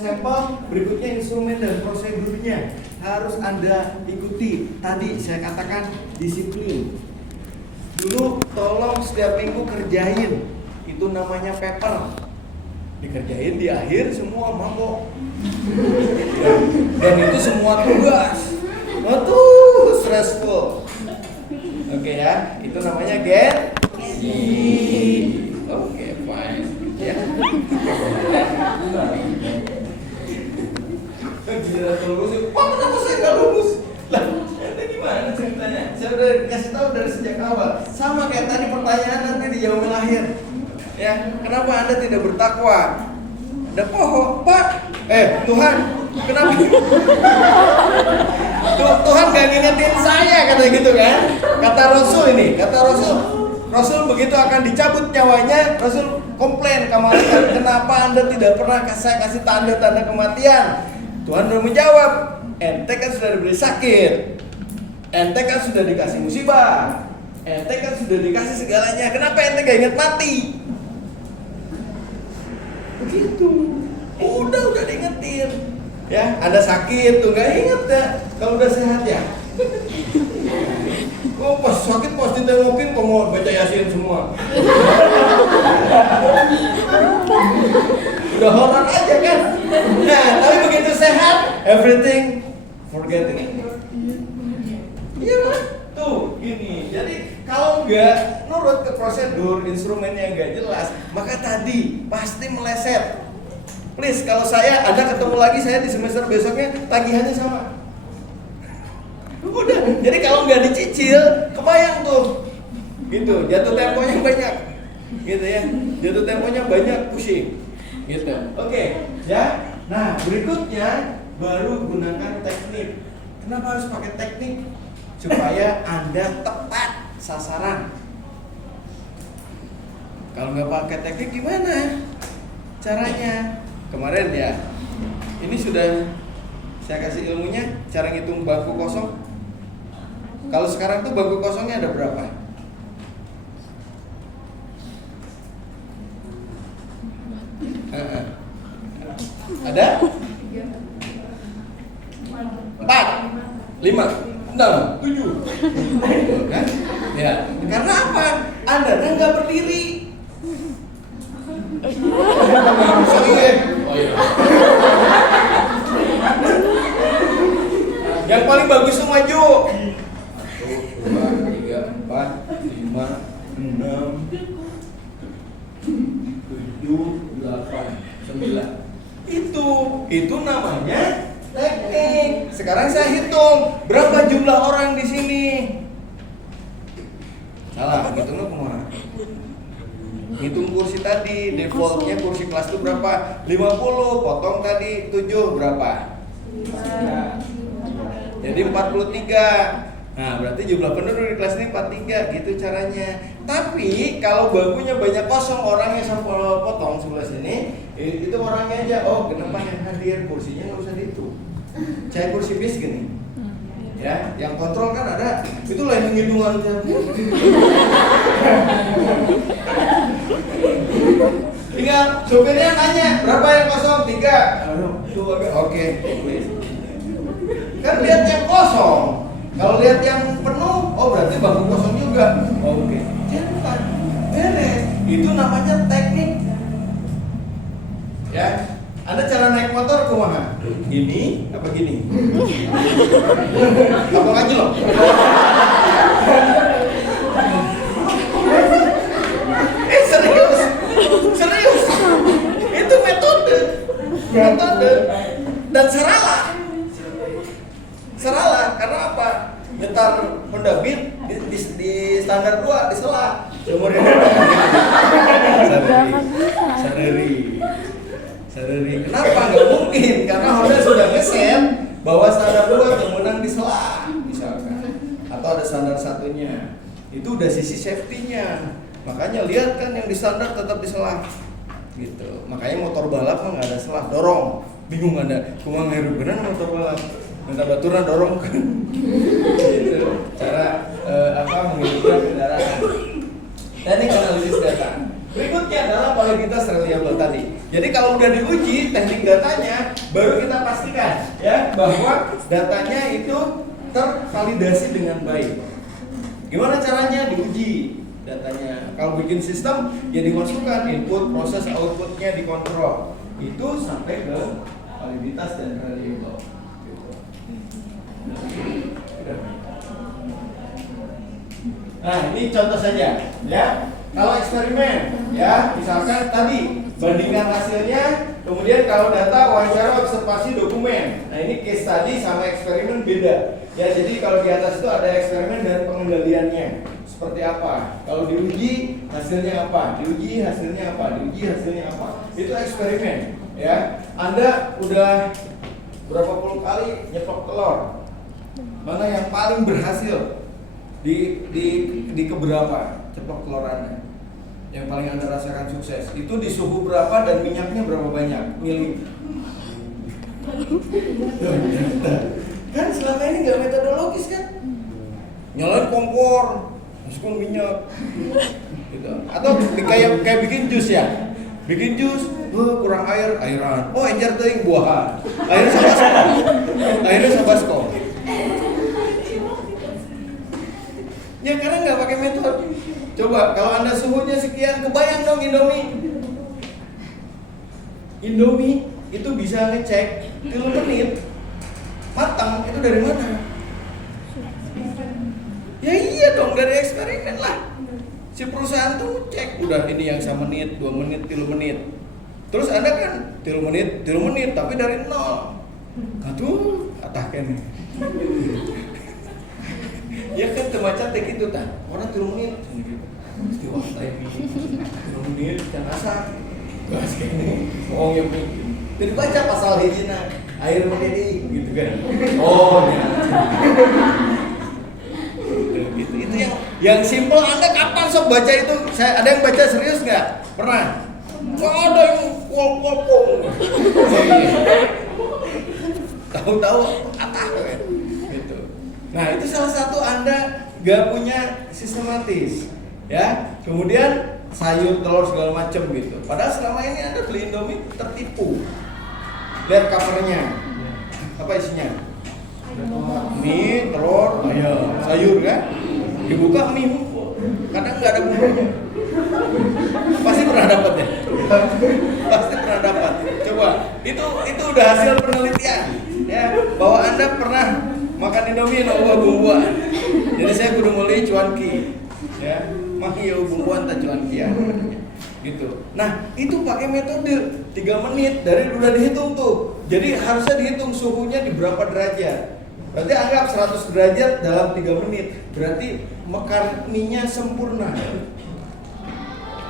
Sampel berikutnya instrumen dan prosedurnya harus Anda ikuti. Tadi saya katakan disiplin. Dulu tolong setiap minggu kerjain. Itu namanya paper. Dikerjain di akhir semua mabok. Dan itu semua tugas. Aduh, stressful. Oke ya, itu namanya get. Oke, fine. Ya. Gila lulus, Pak kenapa saya nggak lulus? Lah, ini gimana ceritanya? Saya udah kasih tahu dari sejak awal. Sama kayak tadi pertanyaan nanti di yaumil akhir. Ya, kenapa Anda tidak bertakwa? Ada pohon, Pak. Tuhan, kenapa? Tuhan gak ngingetin saya kata gitu kan? Kata Rasul ini, kata Rasul. Rasul begitu akan dicabut nyawanya, Rasul komplain ke malaikat, kenapa Anda tidak pernah saya kasih tanda-tanda kematian? Tuhan sudah menjawab, ente kan sudah diberi sakit, ente kan sudah dikasih musibah, ente kan sudah dikasih segalanya, kenapa ente gak ingat mati? Begitu, udah diingetin. Ya, Anda sakit tuh gak inget ya, kalau udah sehat ya. Oh pas sakit pas ditengokin kok mau baca Yasin semua. Udah horor aja kan. Nah tapi begitu sehat, everything forget it. Iya tuh gini. Jadi kalau nggak nurut ke prosedur, instrumennya nggak jelas, maka tadi pasti meleset. Please kalau Anda ketemu lagi saya di semester besoknya tagihannya sama. Udah, jadi kalau nggak dicicil, kebayang tuh, gitu, jatuh temponya banyak, gitu ya, jatuh temponya banyak, pusing, gitu. Oke, ya. Nah berikutnya baru gunakan teknik. Kenapa harus pakai teknik? Supaya Anda tepat sasaran. Kalau nggak pakai teknik gimana caranya? Kemarin ya, ini sudah saya kasih ilmunya, cara ngitung bangku kosong. Kalau sekarang tuh bangku kosongnya ada berapa? Ada? 4, 5, 6, 7. Kan? Ya. Karena apa? Anda nggak berdiri. Oh iya. Yang paling bagus tuh maju. 1, 2, 3, 4, 5, 6, 7, 8, 9. Itu namanya teknik. Sekarang saya hitung berapa jumlah orang di sini. Salah, hitungnya kemana? Hitung kursi tadi, defaultnya kursi kelas itu berapa? 50, potong tadi 7 berapa? Jadi 43. Nah, berarti jumlah penduduk di kelas ini 43, gitu caranya. Tapi kalau bangkunya banyak kosong, orangnya sampai potong sebelah sini, itu orangnya aja. Oh, kenapa yang hadir kursinya nggak usah dihitung. Saya kursi bis gini. Ya, yang kontrol kan ada. Itulah yang hitungan. Tinggal supirnya nanya, berapa yang kosong? 3. Oke. Kan lihat yang kosong. Kalau lihat yang penuh, oh berarti bangku kosong juga. Oke. Jangan. Beres. Itu namanya teknik. Ya. Anda cara naik motor kumaha? Gini apa gini? Apa aja loh? Serius. Itu metode. Dan Seralah. Karena apa? Nyetar Honda Beat di standar 2 disela. Seumur hidup. Sareri. Kenapa? Nggak mungkin. Karena Honda sudah ngeset bahwa standar 2 yang menang disela, misalkan. Atau ada standar satunya. Itu udah sisi safety-nya. Makanya lihat kan yang di standar tetap disela. Gitu. Makanya motor balap mah nggak ada selah, dorong. Bingung Anda, kumang heru bener motor balap. Minta baturan dorong kan. Gitu. Cara menghidupkan kendaraan. Teknik analisis data. Berikutnya adalah validitas reliable tadi. Jadi kalau udah diuji teknik datanya, baru kita pastikan ya bahwa datanya itu tervalidasi dengan baik. Gimana caranya diuji datanya? Kalau bikin sistem ya dimasukkan input, proses, outputnya dikontrol. Itu sampai ke validitas dan reliable. Nah, ini contoh saja ya. Kalau eksperimen ya, misalkan tadi bandingkan hasilnya, kemudian kalau data wawancara observasi dokumen. Nah, ini case tadi sama eksperimen beda. Ya, jadi kalau di atas itu ada eksperimen dan pengendaliannya. Seperti apa? Kalau diuji hasilnya apa? Diuji hasilnya apa? Diuji hasilnya apa? Itu eksperimen ya. Anda udah berapa puluh kali nyeplok telur? Mana yang paling berhasil di keberapa ceplok telur Anda? Yang paling Anda rasakan sukses itu di suhu berapa dan minyaknya berapa banyak? Mili. Kan selama ini nggak metodologis kan? Nyalain kompor, masukin minyak, gitu. Atau kayak bikin jus ya? Bikin jus, kurang airan. Oh, encer teuing buahan. Airnya sabaskom. Ya karena nggak pakai metode. Coba kalau Anda suhunya sekian, kebayang dong Indomie itu bisa ngecek 3 menit matang itu dari mana? Ya iya dong, dari eksperimen lah. Si perusahaan tuh cek udah ini yang 1 menit, 2 menit, 3 menit. Terus Anda kan 3 menit tapi dari nol. Aduh, atahkan. Ya kan temaca teh gitu tah. Orang 3 menit. Mesti waktu ini 3 menit can asa. Gas kene. Oh ya mikir. Jadi baca pasal hijina air mendidih gitu kan. Oh ya. Gitu. Itu yang simple. Anda kapan sok baca itu? Ada yang baca serius nggak? Pernah? Nggak ada yang kual-kual. Tahu-tahu atah kan. Gitu. Nah, itu salah satu Anda nggak punya sistematis. Ya, kemudian sayur, telur segala macam gitu. Padahal selama ini Anda beli Indomie tertipu. Lihat covernya, apa isinya? Mie, telur, ayam, sayur kan? Dibuka mie, kadang nggak ada bumbunya. Pasti pernah dapat ya? Pasti pernah dapat. Coba, itu udah hasil penelitian, ya, bahwa Anda pernah makan Indomie no bumbuan. Jadi saya kudu meuli cuanki, ya. Maki ya bumbuan ta cuankian gitu. Nah, itu pakai metode 3 menit dari udah dihitung tuh. Jadi harusnya dihitung suhunya di berapa derajat. Berarti anggap 100 derajat dalam 3 menit. Berarti mekar mie-nya sempurna.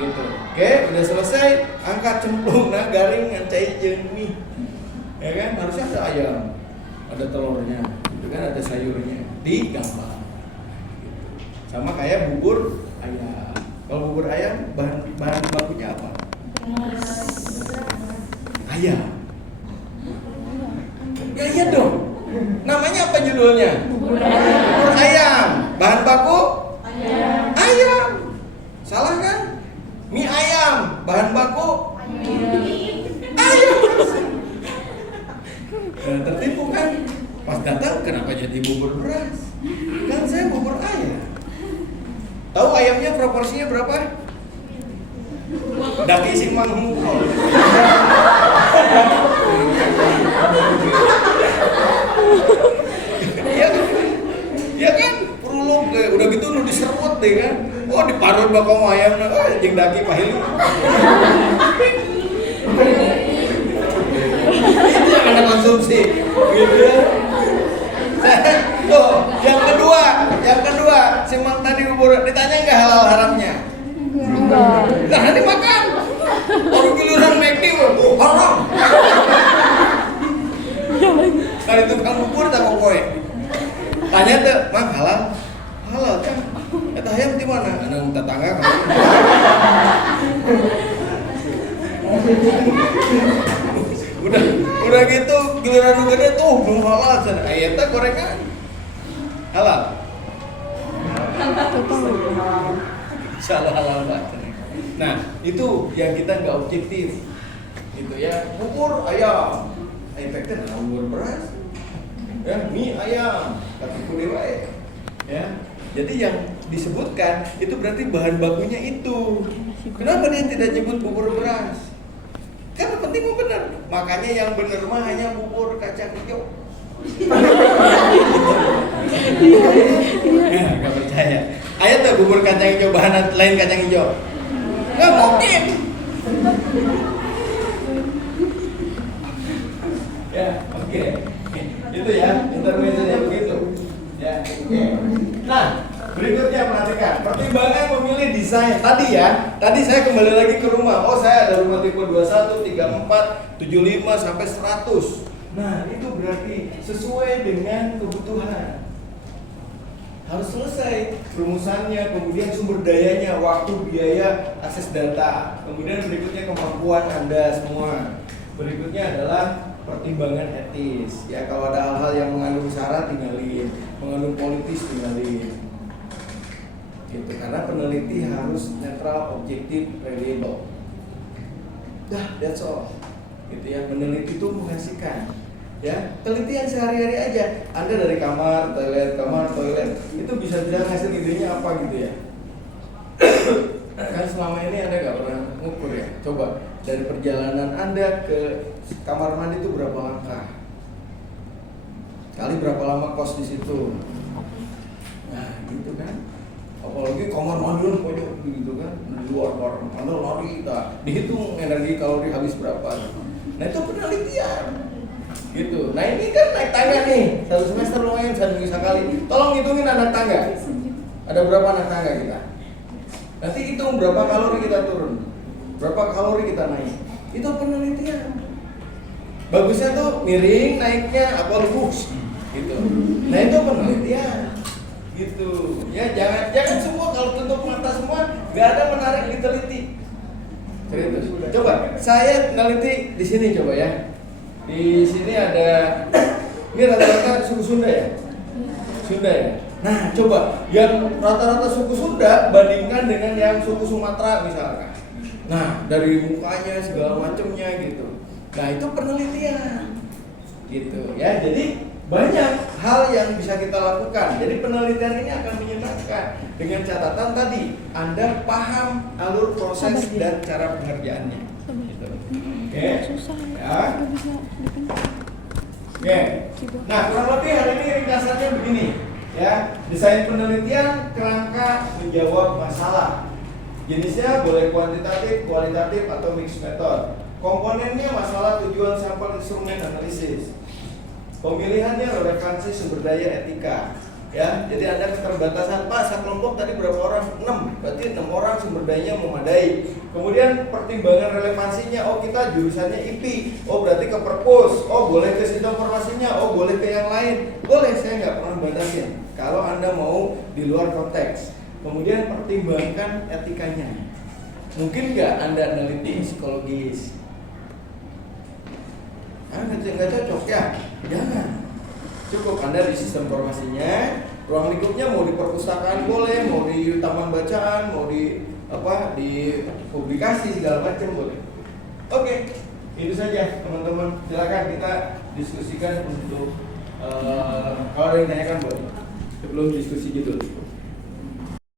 Gitu. Oke, udah selesai, angkat cemplung nah garing ngancai jeung mie. Ya kan? Harusnya ada ayam, ada telurnya, gitu kan, ada sayurnya di gambar. Sama kayak bubur ayam. Kalau bubur ayam bahan bakunya apa? Ayam. Ya iya dong. Namanya apa judulnya? Bubur ayam. Bahan baku? Ayam. Salah kan? Mie ayam. Bahan baku? Ayam. Nah, tertipu kan? Pas datang kenapa jadi bubur beras? Kan saya bubur ayam. Tahu ayamnya proporsinya berapa? Daki sing manghungkol. Ya kan? Peruluk deh. Udah gitu lu diserut deh kan. Oh diparut bakal ayam jeung daki pahili. Itu yang Anda konsumsi. Gitu. Tuh, yang kedua, si Mang tadi bubur ditanya nggak halal haramnya? Enggak. Nah, nanti makan. Baru giliran McD, haram. Kali tukang bubur tak mau kowe. Tanya tuh, Mang halal? Halal kan? Eta hayam di mana? Anu tetangga kan. Udah gitu giliran gede tuh belum halal cenah. Eta gorengan halal. Salah halal banget. Nah, itu yang kita nggak objektif, gitu ya. Bubur ayam, efeknya bubur beras, ya mie ayam, tapi kudewa ya. Jadi yang disebutkan itu berarti bahan bakunya itu. Kenapa dia tidak nyebut bubur beras? Karena penting benar. Makanya yang benar mah hanya bubur kacang hijau. Gak percaya. Ayo tuh bubur kacang hijau bahan lain kacang hijau. Gak mungkin. Ya, oke. Itu ya, intermezzonya begitu. Ya, oke. Nah, berikutnya perhatikan. Pertimbangan memilih desain. Tadi ya, tadi saya kembali lagi ke rumah. Oh, saya ada rumah tipe 21, 34, 75 sampai 100. Nah, itu berarti sesuai dengan kebutuhan. Harus selesai rumusannya, kemudian sumber dayanya, waktu, biaya, akses data. Kemudian berikutnya kemampuan Anda semua. Berikutnya adalah pertimbangan etis. Ya, kalau ada hal-hal yang mengandung syarat tinggalin, mengandung politis tinggalin. Gitu, karena peneliti harus netral, objektif, reliable. Dah, that's all. Gitu ya, meneliti itu mengasihkan. Ya, penelitian sehari-hari aja. Anda dari kamar, toilet, itu bisa-bisa ngasih idenya apa gitu ya. Kan selama ini Anda nggak pernah ngukur ya. Coba dari perjalanan Anda ke kamar mandi itu berapa langkah? Kali berapa lama kos di situ? Nah, gitu kan. Apalagi kamar mandi lu pojok gitu kan, di luar Anda lari, dihitung energi kalori habis berapa. Nah, itu penelitian. Gitu. Nah, ini kan naik tangga nih. Satu semester lumayan bisa kali. Tolong hitungin anak tangga. Ada berapa anak tangga kita? Nanti hitung berapa kalori kita turun, berapa kalori kita naik. Itu penelitian. Bagusnya tuh miring naiknya apa lurus gitu. Nah, itu penelitian. Gitu. Ya, jangan semua kalau tutup mata semua, nggak ada menarik diteliti. Serius. Coba saya neliti di sini coba ya. Di sini ada, ini rata-rata suku Sunda ya? Sunda ya? Nah, coba yang rata-rata suku Sunda bandingkan dengan yang suku Sumatera misalkan. Nah, dari mukanya segala macamnya gitu. Nah, itu penelitian. Gitu ya. Jadi banyak hal yang bisa kita lakukan. Jadi penelitian ini akan menyenangkan dengan catatan tadi Anda paham alur proses dan cara pengerjaannya. Gitu. Oke. Ya. Oke. Nah, kurang lebih hari ini ringkasannya begini, ya. Desain penelitian kerangka menjawab masalah. Jenisnya boleh kuantitatif, kualitatif, atau mixed method. Komponennya masalah, tujuan, sampel, instrumen, analisis. Pemilihannya relevansi, sumber daya, etika. Ya, jadi ada keterbatasan. Pak, sekelompok tadi berapa orang? 6. Berarti 6 orang sumber dayanya memadai. Kemudian pertimbangan relevansinya, oh kita jurusannya IP. Oh berarti ke perpus. Oh boleh ke sistem informasinya. Oh boleh ke yang lain. Boleh, saya nggak pernah batasin. Kalau Anda mau di luar konteks. Kemudian pertimbangkan etikanya. Mungkin nggak Anda neliti psikologis? Nggak cocok ya? Jangan. Cukup Anda di sistem informasinya, ruang lingkupnya mau di perpustakaan boleh, mau di taman bacaan, mau di publikasi segala macam boleh. Oke, itu saja teman-teman. Silakan kita diskusikan untuk kalau ada yang tanyakan boleh sebelum diskusi judul.